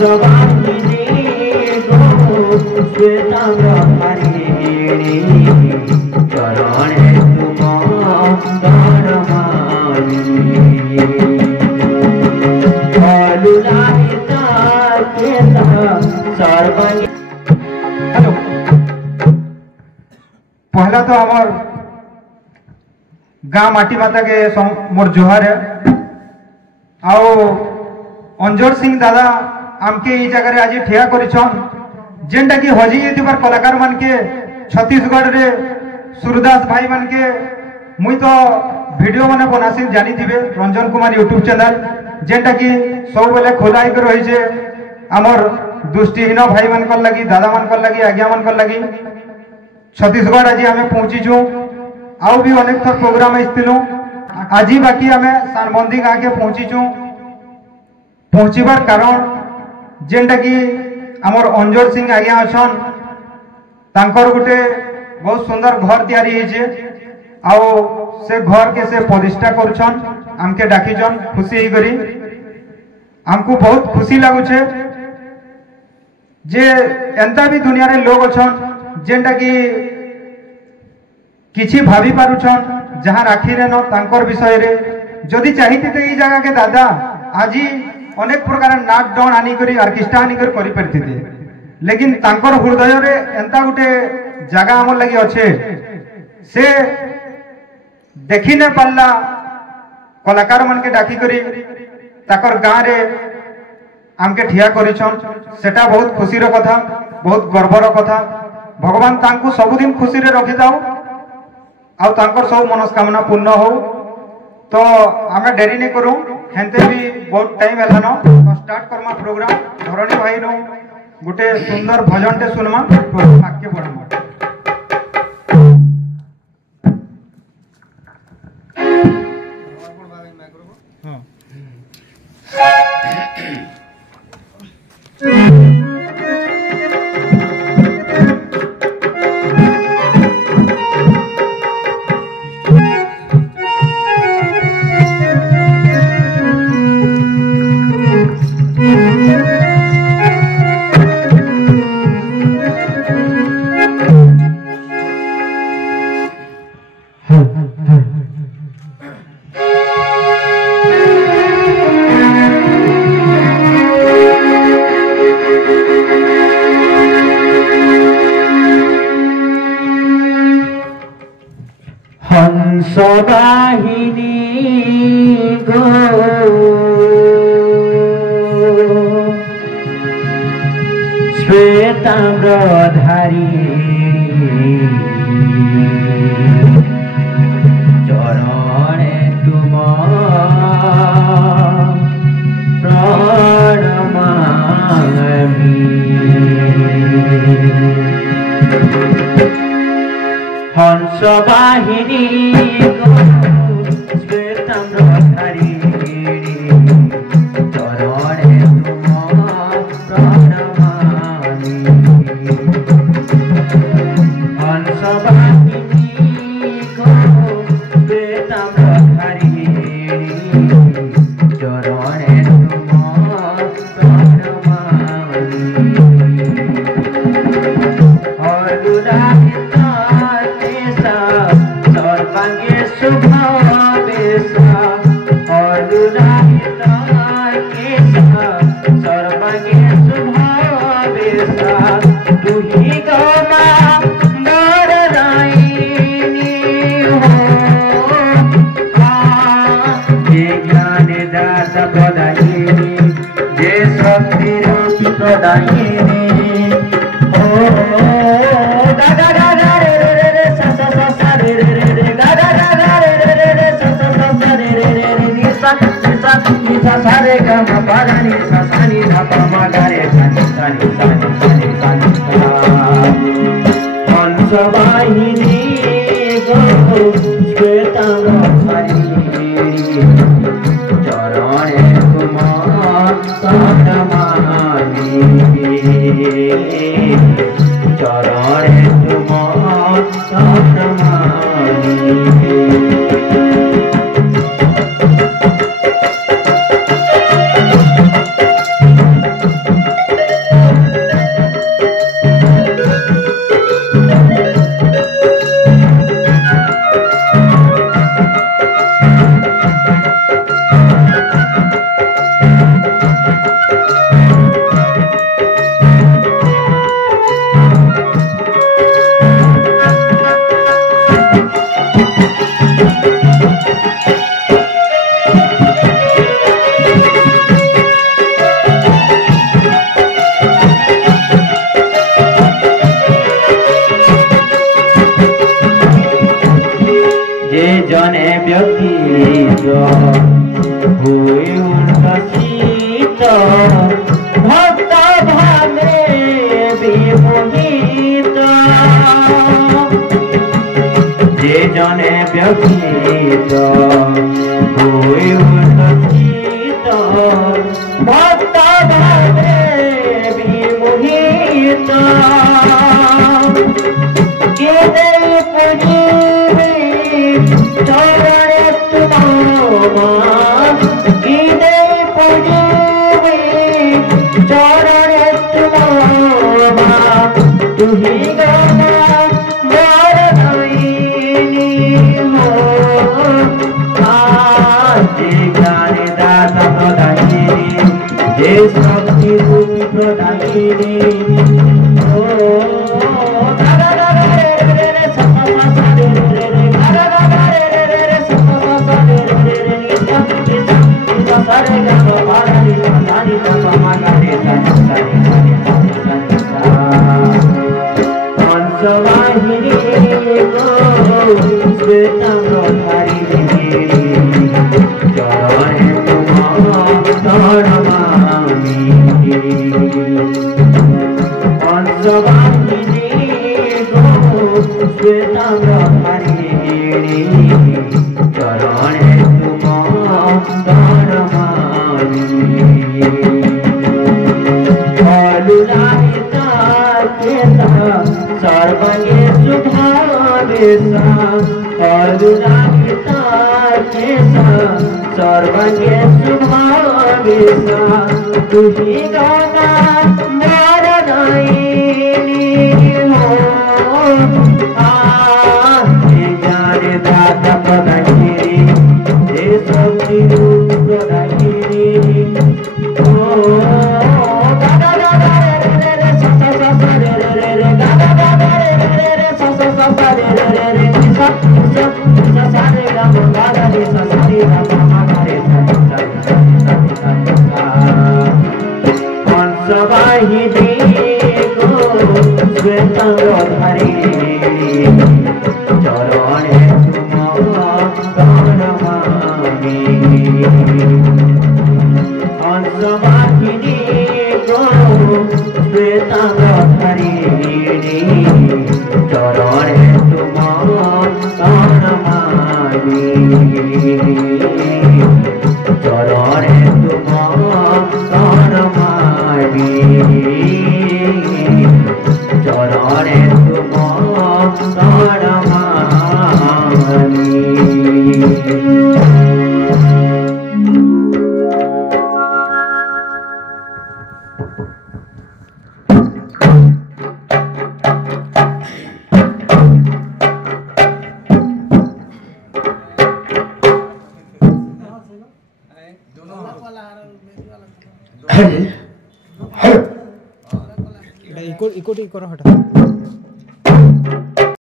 हंसवाहिनी गो श्वेतांबरधारिणी चरणे तुम दरमानी अलुलायिता केता सर्वज्ञ। हेलो पहला तो हमार गाँ माटी माता के मोर जोहार है। आओ अंजोर सिंह दादा आमके ई जगह आज ठिया करिछन जेनटा कि हजी जेतिबार कलाकार मान के छत्तीसगढ़ रे सूरदास भाई मान के मुई तो वीडियो माने बनासी जानी थिबे रंजन कुमार यूट्यूब चैनल जेनटा कि सब बेले खोला ही रही छे हमर दृष्टिहीन भाई मान कर लगी दादा मान कर लगी आज्ञा मान कर लगी छत्तीसगढ़ आज आमे पहुंची छु आउ भी अनेक थर प्रोग्राम आइथिलु आज बाकी आमे सानबंदी गाँ के पहुंची छु पहुंचीबार कारण जेनटा कि आमर अंजोर सिंह आज्ञा अछन तांकर गुटे बहुत सुंदर घर तैयारी होइछे आओ से घर के से प्रतिष्ठा करछन हमके डाकीछन खुशी ही करी हमको बहुत खुशी लागुछे जे एंता भी दुनिया रे लोग अछन जेनटा कि किछि भाभी पारुछन जहां राखी रे न तांकर विषय रे जदि चाहिते ते ई जगह के दादा आजी अनेक प्रकार नाच डाउन आनी करी ऑर्केस्ट्रा आनी करी परिथिते लेकिन तांकर हृदय रे एंता गुटे जगह हमर लगी अच्छे से देखी ने पाला कलाकार मन के डाकी करी ताकर गाँ रे आमके ठिया करिछन सेटा बहुत खुशी रो कथा बहुत गर्वर कथा भगवान तांकु सबुदिन खुशी रे रखि जाओ आउ तांकर सब मनस्कामना पूर्ण हो तो आमे डेरी नहीं करूँ हेंते भी बहुत टाइम है तो स्टार्ट करमा प्रोग्राम धरणी भाई नो गोटे सुंदर भजन टे सुनमा आगे बढ़मा। हंसवाहिनी गो श्वेतांबरधारिणी चरणे तुम प्रणमामि हंसवाहिनी गो श्वेतांबरधारिणी चरणे तुम प्रणमामि हंसवाहिनी गो श्वेतांबरधारिणी चरणे तुम प्रणमामि अलुलायिता सर्वांगे शुभावेशा अलुलायिता केशा सर्वांगे शुभावेशा तुही गो मां वरदायिनी हो जे ज्ञान दाता प्रदायिनी जे शक्ति रूपी प्रदायिनी ओ दादा दादा रे रे रे सा सा सा रे रे रे रे दादा दादा रे रे रे रे सा सा सा रे रे रे रे नि सा नि सा सा रे ग म प ध नि सा सा नि ध प म ग रे सा नि सा नि सा नि सा नि सा नि हंसवाहिनी गो श्वेतांबरधारिणी चरणे तुम प्रणमामि चरणे तुम प्रणमामि। जने व्यतीत हुए उल्लसित भक्त भावे विमोहित जे जने व्यतीत हुए उल्लसित भक्त भावे विमोहित के दई पुजीवी चरणे तुमार के दई पुजीवी चरणे तुमार तुही गमा वरदायिनी हो आज ज्ञान दाता प्रदायिनी जे शक्ति रूपी प्रदायिनी हो सर्वज्ञ सुभावेशा करुणाकृता सर्वज्ञ सुभावेशा तुही गमा वरदायिनी हो ज्ञान दाता प्रदायिनी हे शक्ति रूप प्रदायिनी हो चरणे तुम हंसवाहिनी गो श्वेतांगधारिणी चरणे तुम प्रणमामि चरणे तुम प्रणमामि चरणे तुम प्रणमामि इको इको हटा